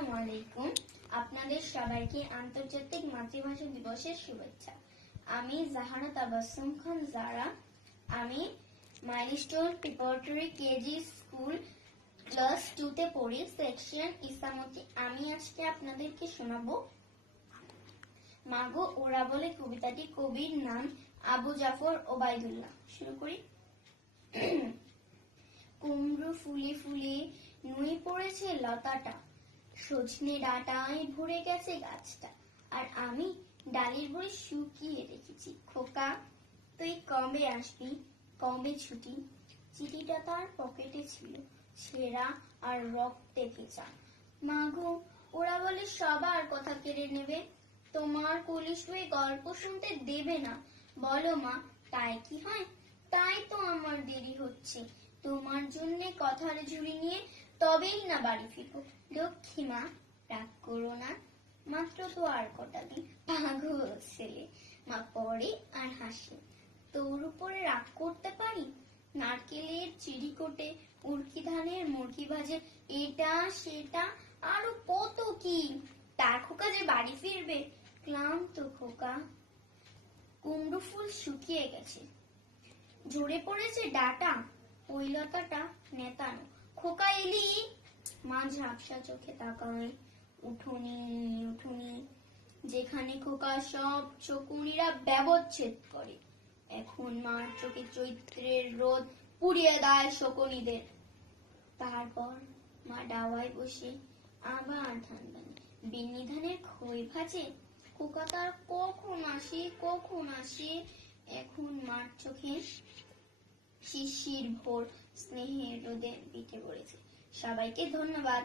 আসসালামু আলাইকুম। আপনাদের সবাইকে আন্তর্জাতিক মাতৃভাষা দিবসের শুভেচ্ছা। আমি জাহারা তাবাসসুম খান জারা। আমি milestone preparatory KG school class 2 তে পড়ি, সেকশন ইসামতি। আমি আজকে আপনাদেরকে শোনাবো মাগো ওরা বলে কবিতাটি। কবির নাম আবু জাফর ওবায়দুল্লাহ। শুরু করি। কুমড়ো ফুলে ফুলে নুয়ে পড়েছে লতাটা, সজনে ডাঁটায় ভরে গেছে গাছটা, আর আমি ডালের ভরে শুকিয়ে রেখেছি। খোকা তুই কবে আসবি, কবে ছুটি? চিঠিটা তার পকেটে ছিল, ছেঁড়া আর রক্তে ভেজা। মাগো ওরা বলে সবার কথা কেড়ে নেবে, তোমার কলিস হয়ে গল্প শুনতে দেবে না। বলো মা, তাই কি হয়? তাই তো আমার দেরি হচ্ছে, তোমার জন্য কথার ঝুড়ি নিয়ে তবেই না বাড়ি ফিরবো। লক্ষ্মী মা, রাগ করো না, মাত্র তো আর কটা দিন। পাগল ছেলে। মা পড়ে আর হাসে। তোর উপরে রাগ করতে পারি? নারকেলের চিড়ি কোটে, উড়কি ধানের মুরগি ভাজে, এটা সেটা আরো কত কি। তার খোকা যে বাড়ি ফিরবে, ক্লান্ত খোকা। কুমড়ো ফুল শুকিয়ে গেছে, ঝরে পড়েছে ডাটা, ওই লতাটা নেতানো। খোকা এলি? মা ঝাপসা চোখে তাকায়। উঠোনি উঠোনি, যেখানে খোকা সব শকুনিরা ব্যবচ্ছেদ করে। এখন মার চোখে চৈত্রের রোদ পুড়িয়ে দেয় শকুনিদের। তারপর মা ডাওয়ায় বসে আবার ধান বানে, বিন্নি ধানের খই ভাজে। খোকা তার কখন আসে, কখন আসে। এখন মার চোখে শিশির ভোর স্নেহের রোদে পিঠে পড়েছে। সবাইকে ধন্যবাদ।